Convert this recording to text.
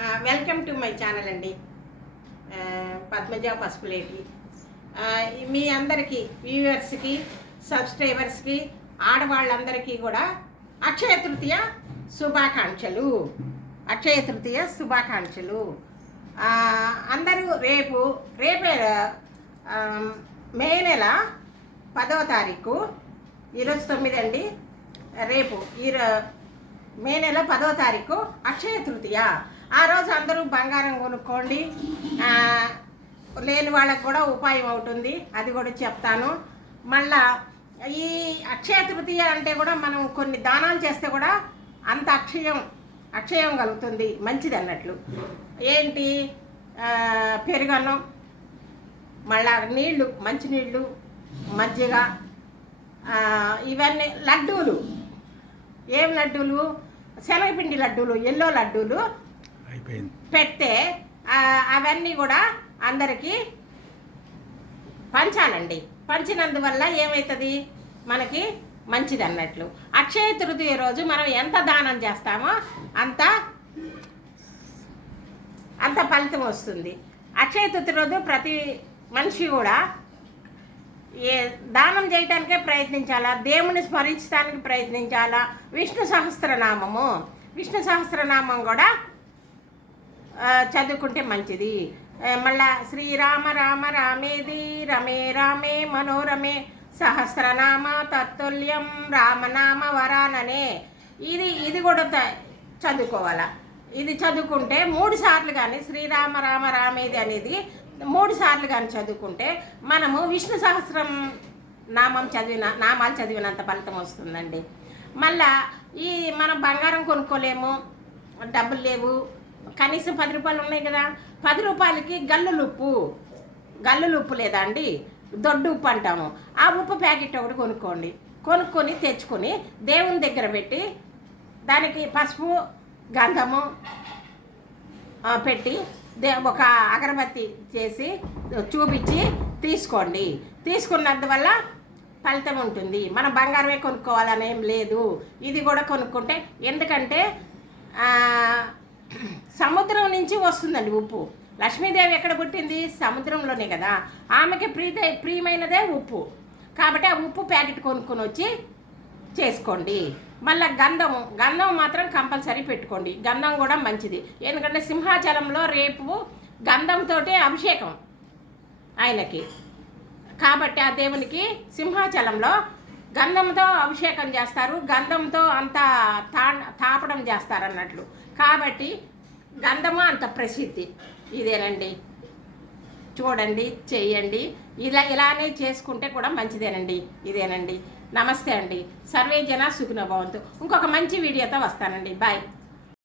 Welcome to my channel అండి. పద్మజ పసుపులేటి. మీ అందరికీ వ్యూవర్స్కి సబ్స్క్రైబర్స్కి ఆడవాళ్ళందరికీ కూడా అక్షయ తృతీయ శుభాకాంక్షలు. అక్షయ తృతీయ శుభాకాంక్షలు. అందరూ రేపు రేపే మే నెల పదవ తారీఖు ఈరోజు తొమ్మిది అండి. రేపు ఈరో మే నెల పదో తారీఖు అక్షయ తృతీయ. ఆ రోజు అందరూ బంగారం కొనుక్కోండి. లేని వాళ్ళకు కూడా ఉపాయం అవుతుంది. అది కూడా చెప్తాను. మళ్ళా ఈ అక్షయ తృతీయ అంటే కూడా మనం కొన్ని దానాలు చేస్తే కూడా అంత అక్షయం అక్షయం కలుగుతుంది. మంచిది అన్నట్లు. ఏంటి? పెరుగన్నం మళ్ళా నీళ్ళు మంచినీళ్ళు మజ్జిగ ఇవన్నీ లడ్డూలు. ఏం లడ్డూలు? శనగపిండి లడ్డూలు ఎల్లో లడ్డూలు పెడితే అవన్నీ కూడా అందరికీ పంచాలండి. పంచినందువల్ల ఏమవుతుంది మనకి మంచిది అన్నట్లు. అక్షయ తృతీయ రోజు మనం ఎంత దానం చేస్తామో అంత అంత ఫలితం వస్తుంది. అక్షయ తృతీయ రోజు ప్రతి మనిషి కూడా ఏ దానం చేయటానికే ప్రయత్నించాలా? దేవుని స్మరించడానికి ప్రయత్నించాలా? విష్ణు సహస్రనామము. విష్ణు సహస్రనామం కూడా చదువుకుంటే మంచిది. మళ్ళా శ్రీరామ రామ రామేది రమే రామే మనోరమే సహస్రనామ తత్తుల్యం రామనామ వరాననే. ఇది ఇది కూడా త- చదువుకోవాలా. ఇది చదువుకుంటే మూడు సార్లు కానీ శ్రీరామ రామ రామేది అనేది మూడు సార్లు కానీ చదువుకుంటే మనము విష్ణు సహస్రం నామం చదివిన నామాలు చదివినంత ఫలితం వస్తుందండి. మళ్ళా ఈ మనం బంగారం కొనుక్కోలేము డబ్బులు లేవు కనీసం పది రూపాయలు ఉన్నాయి కదా. పది రూపాయలకి గల్లులు ఉప్పు. గల్లులు ఉప్పు లేదా అండి? దొడ్డు ఉప్పు అంటాము. ఆ ఉప్పు ప్యాకెట్ ఒకటి కొనుక్కోండి. కొనుక్కొని తెచ్చుకొని దేవుని దగ్గర పెట్టి దానికి పసుపు గంధము పెట్టి దే ఒక అగరబత్తి చేసి చూపించి తీసుకోండి. తీసుకున్నందువల్ల ఫలితం ఉంటుంది. మనం బంగారమే కొనుక్కోవాలని ఏం లేదు. ఇది కూడా కొనుక్కుంటే ఎందుకంటే సముద్రం నుంచి వస్తుందండి ఉప్పు. లక్ష్మీదేవి ఎక్కడ పుట్టింది? సముద్రంలోనే కదా. ఆమెకి ప్రీత ప్రియమైనదే ఉప్పు. కాబట్టి ఆ ఉప్పు ప్యాకెట్ కొనుక్కొని వచ్చి చేసుకోండి. మళ్ళీ గంధము గంధం మాత్రం కంపల్సరీ పెట్టుకోండి. గంధం కూడా మంచిది. ఎందుకంటే సింహాచలంలో రేపు గంధంతో అభిషేకం ఆయనకి. కాబట్టి ఆ దేవునికి సింహాచలంలో గంధంతో అభిషేకం చేస్తారు గంధంతో అంత తా తాపడం చేస్తారు అన్నట్లు కాబట్టి గంధము అంత ప్రసిద్ధి. ఇదేనండి. చూడండి చేయండి ఇలా ఇలానే చేసుకుంటే కూడా మంచిదేనండి. ఇదేనండి. నమస్తే అండి. సర్వే జన సుఖినో భవంతు. ఇంకొక మంచి వీడియోతో వస్తానండి. బాయ్.